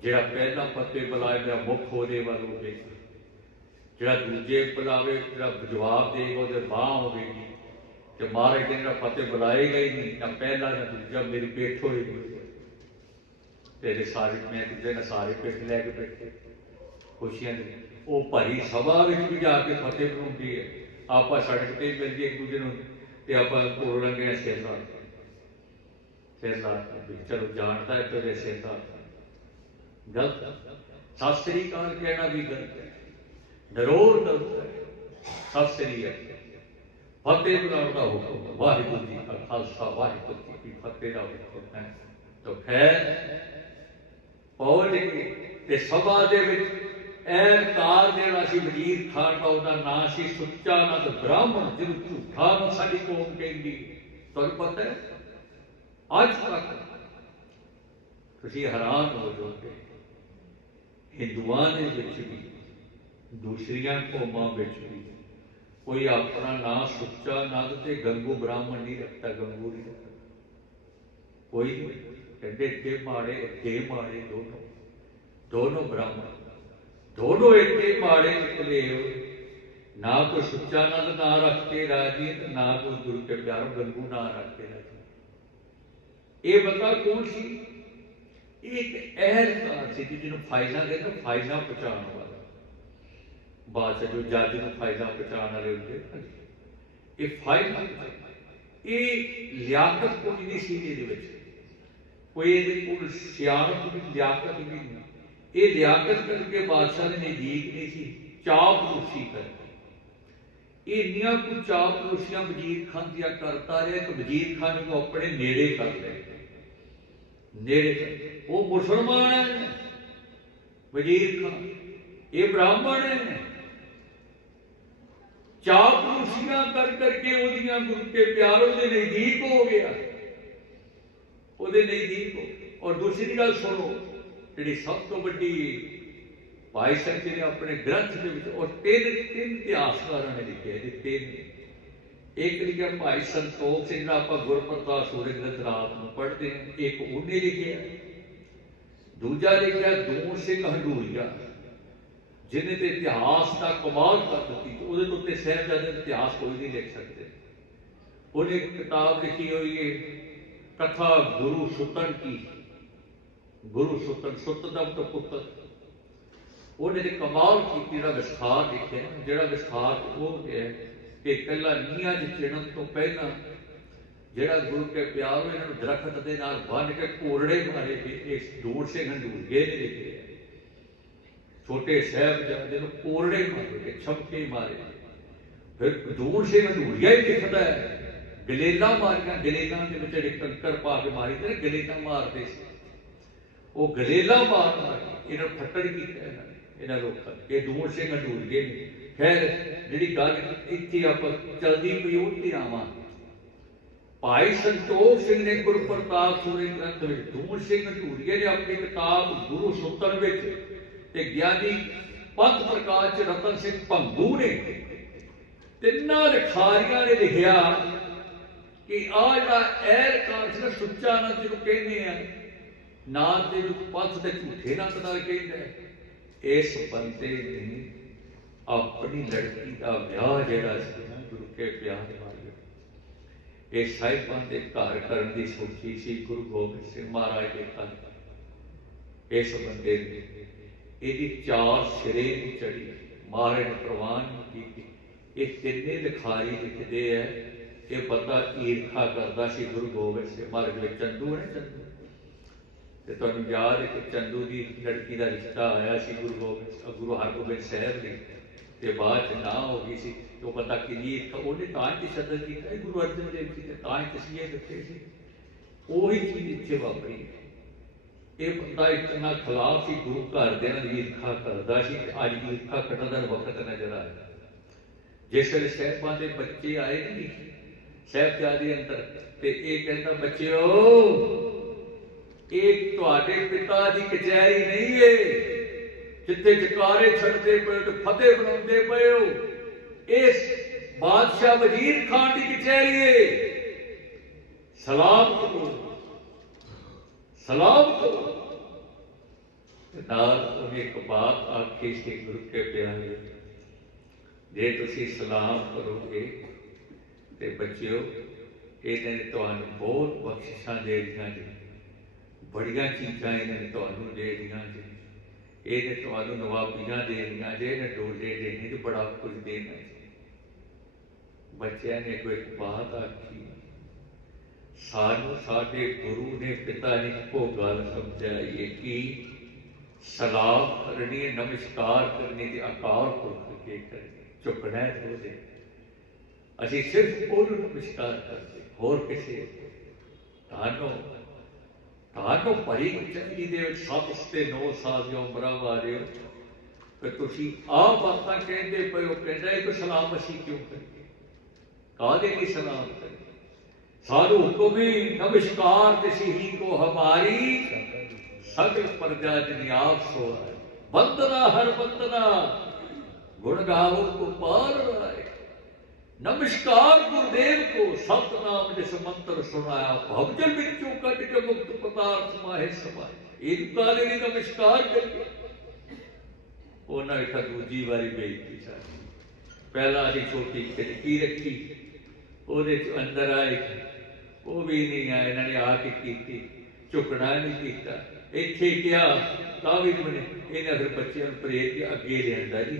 ਜਿਹੜਾ ਪਹਿਲਾ ਫਤਿਹ ਬੁਲਾਏ ਮੇਰਾ ਮੁਖ ਹੋਦੇ ਵੱਲ ਹੋਵੇ ਜਿਹੜਾ ਦੂਜੇ ਬੁਲਾਵੇ, ਜਿਹੜਾ ਜਵਾਬ ਦੇਗਾ, ਉਹਦੇ ਬਾਹ ਹੋਵੇਗੀ ਤੇ ਮਹਾਰਾਜ ਨੇ ਜਿਹੜਾ ਫਤਿਹ ਬੁਲਾਏਗਾ ਹੀ ਨਹੀਂ ਨਾ ਪਹਿਲਾ ਨਾ ਦੂਜਾ ਮੇਰੀ ਪੇਠ ਹੋਏਗੀ ਤੇਰੇ ਸਾਰੇ, ਮੈਂ ਦੂਜੇ ਨਾਲ ਸਾਰੇ ਪੇਟ ਲੈ ਕੇ ਬੈਠੇ। ਖੁਸ਼ੀਆਂ ਦੇ ਉਹ ਭਰੀ ਸਭਾ ਵਿੱਚ ਵੀ ਜਾ ਕੇ ਫਤਿਹ ਬਣਾਉਂਦੀ ਹੈ। ਆਪਾਂ ਸੜਕ ਤੇ ਮਿਲ ਜੇ ਇੱਕ ਦੂਜੇ ਨੂੰ, ਤੇ ਆਪਾਂ ਕੋਲ ਲੰਗੇ ਸਿਰ ਨਾਲ। ਸਿਰ ਨਾਲ ਚਲੋ ਜਾਣਦਾ ਹੈ ਤੇਰੇ ਸਿਰ ਨਾਲ। ਗਲਤ। ਸਤਿ ਸ੍ਰੀ ਅਕਾਲ ਕਹਿਣਾ ਵੀ ਗਲਤ ਹੈ। ਜ਼ਰੂਰ ਗਲਤ ਹੈ। ਸਤਿ ਸ੍ਰੀ ਅਕਾਲ। ਫਤਿਹ ਬੁਲਾਉਣ ਦਾ ਵਾਹਿਗੁਰੂ ਜੀ ਕਾ ਖਾਲਸਾ, ਵਾਹਿਗੁਰੂ ਜੀ ਕੀ ਫਤਿਹ ਦਾ ਹੁਕਮ ਹੈ ਤੋ ਖੈਰ ਪੌੜ ਕੇ ਤੇ ਸਭਾ ਦੇ ਵਿੱਚ, ਐਨ ਕਾਲ ਜਿਹੜਾ ਸੀ ਵਜ਼ੀਰ ਖਾਨ ਦਾ ਉਹਦਾ ਨਾਂ ਸੀ, ਸੁੱਚਾ ਨੰਦ ਬ੍ਰਾਹਮਣ, ਜਿਹਨੂੰ ਝੂਠਾ ਨੂੰ ਸਾਡੀ ਕੌਮ ਕਹਿੰਦੀ। ਤੁਹਾਨੂੰ ਪਤਾ ਹੈ? ਅੱਜ ਤੱਕ ਤੁਸੀਂ ਹੈਰਾਨ ਹੋ ਜਾਓਗੇ। ਹਿੰਦੂਆਂ ਦੇ ਵਿੱਚ ਵੀ, ਦੂਸਰੀਆਂ ਕੌਮਾਂ ਵਿੱਚ ਵੀ ਕੋਈ ਆਪਣਾ ਨਾਂ ਸੁੱਚਾ ਨੰਦ ਤੇ ਗੰਗੂ ਬ੍ਰਾਹਮਣ ਨਹੀਂ ਰੱਖਦਾ, ਗੰਗੂ ਨਹੀਂ ਰੱਖਦਾ। ਕੋਈ ਨਹੀਂ। ਕਹਿੰਦੇ ਇੱਥੇ ਮਾੜੇ ਇੱਥੇ ਮਾੜੇ ਦੋਨੋਂ। ਦੋਨੋਂ ਬ੍ਰਾਹਮਣ। ਦੋਨੋਂ ਇੱਥੇ ਮਾੜੇ ਨਿਕਲੇ ਹੋਏ ਨਾ ਕੋਈ ਸੁੱਚਾ ਨੰਦ ਨਾਂ ਰੱਖ ਕੇ ਰਾਜੀ, ਤੇ ਨਾ ਕੋਈ ਗੁਰੂ ਕੇ ਪਿਆਰ ਗੰਗੂ ਨਾਂ ਰੱਖ ਕੇ ਰਾਜੀ। ਇਹ ਬੰਦਾ ਕੌਣ ਸੀ? ਇਹ ਇੱਕ ਅਹਿਲਕਾਰ ਸੀ ਕਿ ਜਿਹਨੂੰ ਬਾਦਸ਼ਾਹ ਜੋ ਜੱਜ ਨੂੰ ਫਾਇਦਾ ਪਹੁੰਚਾਉਣ ਵਾਲੇ ਹੁੰਦੇ ਇਹ ਫਾਇਦਾ ਇਹ ਲਿਆਕਤ ਕੋਈ ਨਹੀਂ ਸੀ ਇਹਦੇ ਵਿੱਚ। ਕੋਈ ਇਹਦੇ ਕੋਲ ਸਿਆਣਪ ਵੀ ਲਿਆਕਤ ਵੀ ਨਹੀਂ। ਇਹ ਲਿਆਕਤ ਕਰਕੇ ਬਾਦਸ਼ਾਹ ਦੇ ਨਜ਼ਦੀਕ ਨਹੀਂ ਸੀ ਚਾਪ ਰੂਸੀ ਇਹ ਇੰਨੀਆਂ ਕੁ ਚਾਪ ਵਜ਼ੀਰ ਖਾਨ ਦੀਆਂ ਕਰਤਾ ਰਿਹਾ ਕਿ ਵਜ਼ੀਰ ਖਾਨ ਨੂੰ ਆਪਣੇ ਨੇੜੇ ਕਰ ਲਿਆ। ਨੇੜੇ ਉਹ ਮੁਸਲਮਾਨ ਹੈ। ਵਜ਼ੀਰ ਖਾਨ, ਇਹ ਬ੍ਰਾਹਮਣ ਹੈ। ਚਾਪ ਕਰ ਕਰਕੇ ਉਹਦੀਆਂ ਗੁਰੂ ਕੇ ਪਿਆਰ ਉਹਦੇ ਨਜ਼ਦੀਕ ਹੋ ਗਿਆ। ਉਹਦੇ ਨਜ਼ਦੀਕ ਹੋ ਔਰ ਦੂਸਰੀ ਗੱਲ ਸੁਣੋ, ਜਿਹੜੀ ਸਭ ਤੋਂ ਵੱਡੀ ਭਾਈ ਸਾਹਿਬ ਜੀ ਨੇ ਆਪਣੇ ਗ੍ਰੰਥ ਦੇ ਵਿੱਚ, ਔਰ ਤਿੰਨ ਤਿੰਨ ਇਤਿਹਾਸਕਾਰਾਂ ਨੇ ਲਿਖਿਆ ਇਹਦੇ ਤਿੰਨ। ਇੱਕ ਲਿਖਿਆ ਭਾਈ ਸੰਤੋਖ ਸਿੰਘ ਦਾ, ਆਪਾਂ ਗੁਰਪ੍ਰਤਾਪ ਸੂਰਜ ਗ੍ਰੰਥ ਰਾਤ ਨੂੰ ਪੜ੍ਹਦੇ ਹਾਂ। ਇੱਕ ਉਹਨੇ ਲਿਖਿਆ। ਦੂਜਾ ਲਿਖਿਆ ਦੂਰ ਸਿੰਘ ਹੰਡੂਰੀਆ। ਜਿਹਨੇ ਤੇ ਇਤਿਹਾਸ ਦਾ ਕਮਾਲ ਕਰ ਦਿੱਤੀ ਤੇ ਉਹਦੇ ਉੱਤੇ ਸਾਹਿਬਜ਼ਾਦੇ ਇਤਿਹਾਸ ਕੋਈ ਨਹੀਂ ਲਿਖ ਸਕਦੇ। ਉਹਨੇ ਇੱਕ ਕਿਤਾਬ ਲਿਖੀ ਹੋਈ ਹੈ ਕਥਾ ਗੁਰੂ ਸੁਤਨ ਕੀ? ਗੁਰੂ ਸੁਤਨ ਸੁਤ ਦਾ ਪੁੱਤਰ। ਉਹਨੇ ਤੇ ਕਮਾਲ ਕੀਤੀ, ਜਿਹੜਾ ਵਿਸਥਾਰ ਲਿਖਿਆ ਜਿਹੜਾ ਵਿਸਥਾਰ ਉਹ ਹੈ ਕਿ ਕੱਲਾ ਨੀਆਂ ਦੇ ਚਿਣਨ ਤੋਂ ਪਹਿਲਾਂ ਜਿਹੜਾ ਗੁਰੂ ਕੇ ਪਿਆਰ ਹੋਏ ਇਹਨਾਂ ਨੂੰ ਦਰਖਤ ਦੇ ਨਾਲ ਬੰਨ ਕੇ ਕੋਰੜੇ ਮਾਰੇ ਵੀ ਇਸ ਦੂਰ ਸੇ ਗੰਡੂਰਗੇ ਨੇ ਲਿਖੇ ਹੈ ਛੋਟੇ ਸਾਹਿਬ ਨੂੰ ਕੋਰੜੇ ਮਾਰੇ ਤੇ ਛਮਕੇ ਮਾਰੇ। ਫਿਰ ਦੂਰ ਸੇ ਗੰਡੂਰੀਆ ਹੀ ਲਿਖਦਾ ਹੈ। ਗਲੇਲਾ ਮਾਰੀਆਂ, ਗਲੇਲਾਂ ਦੇ ਵਿੱਚ ਜਿਹੜੇ ਕੰਕਰ ਪਾ ਕੇ ਮਾਰੀ ਤੇ ਗਲੇਲਾਂ ਮਾਰਦੇ ਸੀ। ਉਹ ਗਲੇਲਾ ਮਾਰ ਮਾਰ ਇਹਨਾਂ ਫੱਟੜ ਕੀਤਾ ਇਹਨਾਂ ਇਹਨਾਂ ਲੋਕਾਂ ਇਹ ਦੂਰ ਸੇ ਗੰਡੂਰੀਏ ਨੇ। ਖੈਰ, ਜਿਹੜੀ ਗੱਲ ਇੱਥੇ ਆਪਾਂ ਚਲਦੀ ਪਈ ਉਹ ਤੇ ਆਵਾਂ। ਭਾਈ ਸੰਤੋਖ ਸਿੰਘ ਨੇ ਗੁਰਪ੍ਰਤਾਪ ਸੂਰੇ ਗ੍ਰੰਥ ਵਿੱਚ ਦੂਰ ਸਿੰਘ ਢੂਰੀਏ ਨੇ ਆਪਣੀ ਕਿਤਾਬ ਗੁਰੂ ਸੁੱਤਨ ਵਿੱਚ ਤੇ ਗਿਆਨੀ ਪੰਥ ਪ੍ਰਕਾਸ਼ ਚ ਰਤਨ ਸਿੰਘ ਭੰਗੂ ਨੇ ਤਿੰਨਾਂ ਲਿਖਾਰੀਆਂ ਨੇ ਲਿਖਿਆ ਕਿ ਆ ਜਿਹੜਾ ਐਲ ਕਾਂਸਰ ਸੁੱਚਾ ਨਾ ਜਿਹਨੂੰ ਕਹਿੰਦੇ ਆ, ਨਾਮ ਦੇ ਵਿੱਚ ਪੰਥ ਦੇ ਝੂਠੇ ਨਾਮ ਨਾਲ ਕਹਿੰਦਾ ਇਸ ਬੰਦੇ ਨੇ ਆਪਣੀ ਲੜਕੀ ਦਾ ਵਿਆਹ ਜਿਹੜਾ ਸੀ ਨਾ, ਗੁਰੂ ਕੇ ਪਿਆਰ ਵਾਲੀ ਇਹ ਸਾਹਿਬਾਂ ਦੇ ਘਰ ਕਰਨ ਦੀ ਸੋਚੀ ਸੀ, ਗੁਰੂ ਗੋਬਿੰਦ ਸਿੰਘ ਮਹਾਰਾਜ ਦੇ ਘਰ। ਇਸ ਬੰਦੇ ਨੇ ਇਹਦੀ ਚਾਰ ਸਿਰੇ ਦੀ ਚੜੀ ਮਹਾਰਾਜ ਪ੍ਰਵਾਨ ਕੀਤੀ। ਇਹ ਤਿੰਨੇ ਲਿਖਾਰੀ ਲਿਖਦੇ ਆ, ਇਹ ਬੰਦਾ ਈਰਖਾ ਕਰਦਾ ਸੀ, ਗੁਰੂ ਗੋਬਿੰਦ ਸਿੰਘ ਮਹਾਰਾਜ ਵਿੱਚ ਚੰਦੂ ਹੈ ਚੰਦੂ। ਤੇ ਤੁਹਾਨੂੰ ਯਾਦ ਹੈ ਕਿ ਚੰਦੂ ਦੀ ਲੜਕੀ ਦਾ ਰਿਸ਼ਤਾ ਆਇਆ ਸੀ ਗੁਰੂ ਗੋਬਿੰਦ, ਗੁਰੂ ਹਰਗੋਬਿੰਦ ਸਾਹਿਬ ਨੇ ਤੇ ਬਾਅਦ ਚ ਨਾ ਹੋ ਗਈ ਸੀ ਉਹ ਬੰਦਾ ਕਿੰਨੀ ਈਰਖਾ, ਉਹਨੇ ਤਾਂ ਹੀ ਸਦਰ ਕੀਤਾ ਗੁਰੂ ਅਰਜਨ ਦੇਵ ਜੀ ਨੇ ਤਾਂ ਹੀ ਤਸੀਹੇ ਦਿੱਤੇ ਸੀ। ਉਹੀ ਚੀਜ਼ ਇੱਥੇ ਵਾਪਰੀ। ਹੈ। ਇਹ ਬੰਦਾ ਇਤਨਾ ਖਿਲਾਫ ਸੀ ਗੁਰੂ ਘਰ ਦੇ ਨਾਲ ਈਰਖਾ ਕਰਦਾ ਸੀ ਤੇ ਅੱਜ ਈਰਖਾ ਕੱਢਣ ਦਾ ਵਕਤ ਨਜ਼ਰ ਆਇਆ ਜਿਸ ਵੇਲੇ ਸਾਹਿਬਾਂ ਦੇ ਬੱਚੇ ਆਏ ਨਹੀਂ ਸਾਹਿਬਜ਼ਾਦੇ ਅੰਦਰ ਤੇ ਇਹ ਕਹਿੰਦਾ, ਬੱਚਿਓ, ਇਹ ਤੁਹਾਡੇ ਪਿਤਾ ਦੀ ਕਚਹਿਰੀ ਨਹੀਂ ਏ। ਜਿੱਥੇ ਜਕਾਰੇ ਛੱਡਦੇ ਪਏ ਤੇ ਫਤਿਹ ਬਣਾਉਂਦੇ ਪਏ ਹੋ, ਇਸ ਬਾਦਸ਼ਾਹ ਵਜ਼ੀਰ ਖਾਨ ਦੀ ਕਚਹਿਰੀ ਏ। ਸਲਾਮ ਕਰੋ। ਸਲਾਮ ਕਰੋ। ਤੇ ਨਾਲ ਉਹਨੇ ਇੱਕ ਬਾਤ ਆਖੀ ਸੀ, ਗੁਰੂ ਕੇ ਜੇ ਤੁਸੀਂ ਸਲਾਮ ਕਰੋਗੇ ਤੇ ਬੱਚਿਓ, ਇਹਨਾਂ ਤੁਹਾਨੂੰ ਬਹੁਤ ਬਖਸ਼ਿਸ਼ਾਂ ਦੇ ਦਿੱਤੀਆਂ ਜੀ। ਬੜੀਆਂ ਚੀਜ਼ਾਂ ਇਹਨਾਂ ਨੇ ਤੁਹਾਨੂੰ ਦੇ ਦਿੱਤੀਆਂ ਜੀ। ਇਹਨੇ ਤੁਹਾਨੂੰ ਨਵਾਬੀਆਂ ਦੇ ਦਿੱਤੀਆਂ ਜੇ, ਇਹਨੇ ਡੋਲੇ ਦੇਣੇ ਤੇ ਬੜਾ ਕੁਝ ਦੇਣਾ ਜੀ। ਬੱਚਿਆਂ ਨੇ ਕੋਈ ਬਾਤ ਆਖੀ। ਸਾਨੂੰ ਸਾਡੇ ਗੁਰੂ ਨੇ ਪਿਤਾ ਨੇ ਇੱਕੋ ਗੱਲ ਸਮਝਾਈ ਕਿ ਸਲਾਮ ਕਰਨੀ, ਨਮਸਕਾਰ ਕਰਨੀ ਤੇ ਆਕਾਰ ਪੁਰਖ ਕੇ ਕਰਨੀ ਝੁਕਣਾ ਹੈ ਅਸੀਂ ਸਿਰਫ ਉਹਨੂੰ ਨਮਸਕਾਰ ਕਰਦੇ ਹੋਰ ਕਿਸੇ ਤਾਨੋ ਤਾਨੋ ਭਰੀ ਚੰਗੀ ਦੇ ਵਿੱਚ ਸੱਤ ਤੇ ਨੌ ਸਾਲ ਦੀ ਉਮਰਾਂ ਵਾਲਿਓ ਕਿ ਤੁਸੀਂ ਆਹ ਬਾਤਾਂ ਕਹਿੰਦੇ ਪਏ ਹੋ, ਕਹਿੰਦਾ ਇਹ ਕੋ ਸਲਾਮ ਅਸੀਂ ਕਿਉਂ ਕਰੀਏ? ਕਾਹਦੇ ਲਈ ਸਲਾਮ ਕਰੀਏ? साधु को भी नमस्कार किसी ही को हमारी सकल प्रजा जनियाब सो है वंदना हर वंदना गुण गाओ को पार राय नमस्कार गुरुदेव को सतनाम जिस मंत्र सुनाया भवजल बिच्चों कट के मुक्त पदार्थ माहे समाए एक काले ने नमस्कार करिए ਉਹਨਾਂ ਨੇ ਤਾਂ ਦੂਜੀ ਵਾਰੀ ਬੇਇੱਜ਼ਤੀ ਸਾਡੀ ਪਹਿਲਾਂ ਅਸੀਂ ਛੋਟੀ ਖਿੜਕੀ ਰੱਖੀ ਉਹਦੇ ਚ ਅੰਦਰ ਆਏ ਉਹ ਵੀ ਨਹੀਂ ਆਏ, ਇਹਨਾਂ ਨੇ ਆ ਕੇ ਕੀਤੀ, ਝੁਕਣਾ ਨਹੀਂ ਕੀਤਾ। ਇੱਥੇ ਕਿਹਾ, ਤਾਂ ਵੀ ਨਹੀਂ ਇਹਨਾਂ ਫਿਰ ਬੱਚਿਆਂ ਨੂੰ ਪ੍ਰੇਰ ਕੇ ਅੱਗੇ ਲਿਆਂਦਾ ਜੀ।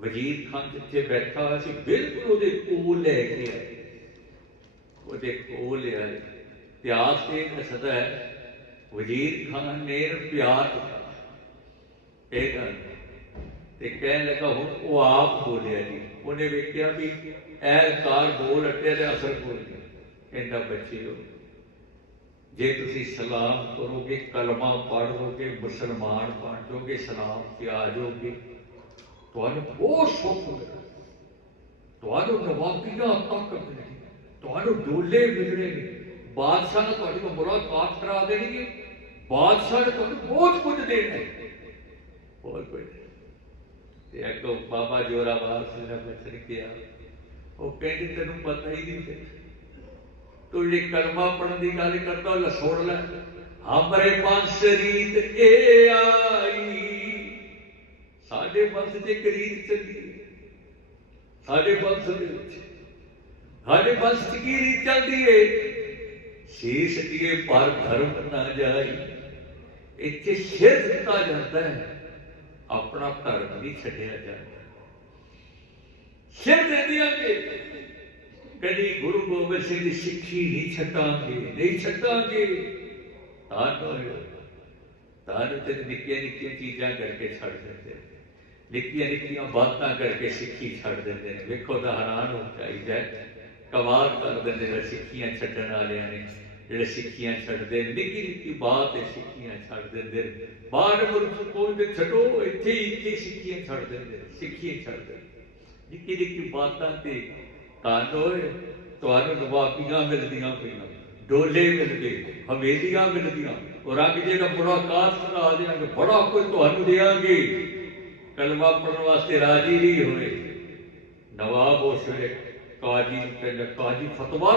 ਵਜ਼ੀਰ ਖਾਨ ਜਿੱਥੇ ਬੈਠਾ ਹੋਇਆ ਸੀ, ਬਿਲਕੁਲ ਉਹਦੇ ਕੋਲ ਲੈ ਕੇ ਆਏ। ਉਹਦੇ ਕੋਲ ਆਏ ਪਿਆਸ ਤੇ ਦੱਸਦਾ ਹੈ। ਵਜ਼ੀਰ ਖਾਨ ਨੇ ਇਹਨੂੰ ਪਿਆਰ ਇਹ ਗੱਲ। ਤੇ ਕਹਿਣ ਲੱਗਾ, ਹੁਣ ਉਹ ਆਪ ਬੋਲਿਆ ਜੀ। ਉਹਨੇ ਵੇਖਿਆ ਵੀ ਇਹ ਕਾਰ ਬੋਲ ਅੱਟੇ ਦੇ ਅਸਰ ਬੋਲ ਗਿਆ ਕਹਿੰਦਾ, ਬੱਚਿਓ, ਜੇ ਤੁਸੀਂ ਸਲਾਮ ਕਰੋਗੇ, ਕਲਮਾ ਪੜ੍ਹੋਗੇ, ਮੁਸਲਮਾਨ ਬਣ ਜਾਓਗੇ, ਸਲਾਮ ਤੇ ਆ ਜਾਓਗੇ, ਤੁਹਾਨੂੰ ਬਹੁਤ ਸੁੱਖ ਮਿਲੇਗਾ। ਤੁਹਾਨੂੰ ਨਵਾਬੀਆਂ ਤੱਕ ਮਿਲੇਗੀ ਤੁਹਾਨੂੰ ਡੋਲੇ ਮਿਲਣਗੇ। ਬਾਦਸ਼ਾਹ ਨੇ ਤੁਹਾਡੀ ਕੋਲ ਮੁਲਾਕਾਤ ਕਰਾ ਦੇਣਗੇ ਬਾਦਸ਼ਾਹ ਨੇ ਤੁਹਾਨੂੰ ਬਹੁਤ ਕੁਝ ਦੇਣਾ ਬਹੁਤ ਕੁਝ ਤੇ ਅੱਗੋਂ ਬਾਬਾ ਜੋਰਾਵਰ ਸਿੰਘ ਦਾ ਬਚਨ ਕਿਹਾ ਉਹ ਕਹਿੰਦੇ, ਤੈਨੂੰ ਪਤਾ ਹੀ ਨਹੀਂ ਫਿਰ। ਤੂੰ ਜੇ ਕਲਮਾ ਪੜਨ ਦੀ ਗੱਲ ਕਰਦਾ ਉਹ ਸੁਣ ਲੈ। ਹਮਰੇ ਪੰਜ ਰੀਤ ਇਹ ਆਈ। ਸਾਡੇ ਪੰਥ ਤੇ ਇੱਕ ਚੱਲੀ। ਸਾਡੇ ਪੰਥ ਦੇ ਵਿੱਚ ਸਾਡੇ ਪੰਥ ਚ ਕੀ ਰੀਤ ਚੱਲਦੀ ਏ? ਸ਼ੀਸ਼ ਦੀਏ ਪਰ ਧਰਮ ਨਾ ਜਾਈ। ਇੱਥੇ ਸਿਰ ਦਿੱਤਾ ਜਾਂਦਾ ਹੈ। ਆਪਣਾ ਧਰਮ ਨਹੀਂ ਛੱਡਿਆ ਜਾਂਦਾ। ਸਿਰ ਦੇ ਦਿਆਂਗੇ। ਕਦੀ ਗੁਰੂ ਗੋਬਿੰਦ ਸਿੰਘ ਦੀ ਸਿੱਖੀ ਨਹੀਂ ਛੱਡਾਂਗੇ ਨਹੀਂ ਛੱਡਾਂਗੇ ਤਾਂ ਤਾਂ ਤੇ ਨਿੱਕੀਆਂ ਨਿੱਕੀਆਂ ਚੀਜ਼ਾਂ ਕਰਕੇ ਛੱਡ ਦਿੰਦੇ ਨੇ। ਨਿੱਕੀਆਂ ਨਿੱਕੀਆਂ ਬਾਤਾਂ ਕਰਕੇ ਸਿੱਖੀ ਛੱਡ ਦਿੰਦੇ ਨੇ। ਵੇਖੋ ਤਾਂ ਹੈਰਾਨ ਹੋ ਚਾਹੀਦਾ ਹੈ। ਕਮਾਲ ਕਰ ਦਿੰਦੇ ਨੇ ਸਿੱਖੀਆਂ ਛੱਡਣ ਵਾਲਿਆਂ ਨੇ। ਜਿਹੜੇ ਸਿੱਖੀਆਂ ਛੱਡਦੇ ਨੇ, ਨਿੱਕੀ ਨਿੱਕੀ ਬਾਤ ਤੇ ਸਿੱਖੀਆਂ ਛੱਡ ਦਿੰਦੇ ਨੇ। ਬਾਹਰ ਮੁਲਕ ਕੋਈ ਛੱਡੋ, ਇੱਥੇ ਹੀ, ਇੱਥੇ ਸਿੱਖੀਆਂ ਛੱਡ ਦਿੰਦੇ ਸਿੱਖੀਆਂ ਛੱਡ ਦਿੰਦੇ ਨਿੱਕੀ ਨਿੱਕੀ ਬਾਤਾਂ ਤੇ ਤਾਂ ਤੁਹਾਨੂੰ ਨਵਾਬੀਆਂ ਮਿਲਦੀਆਂ ਪਈਆਂ, ਡੋਲੇ ਮਿਲਦੇ, ਹਵੇਲੀਆਂ ਮਿਲਦੀਆਂ। ਔਰ ਰੰਗ ਦਾ ਮੁਲਾਕਾਤ ਕਰਾ ਦੇਣਗੇ ਬੜਾ ਕੁਝ ਤੁਹਾਨੂੰ ਦੇਾਂਗੇ ਕਲਮਾ ਪੜਨ ਵਾਸਤੇ ਰਾਜੀ ਨਹੀਂ ਹੋਏ। ਨਵਾਬ ਉਸ ਵੇਲੇ ਕਾਜੀ ਨੂੰ ਕਾਜੀ ਫਤਵਾ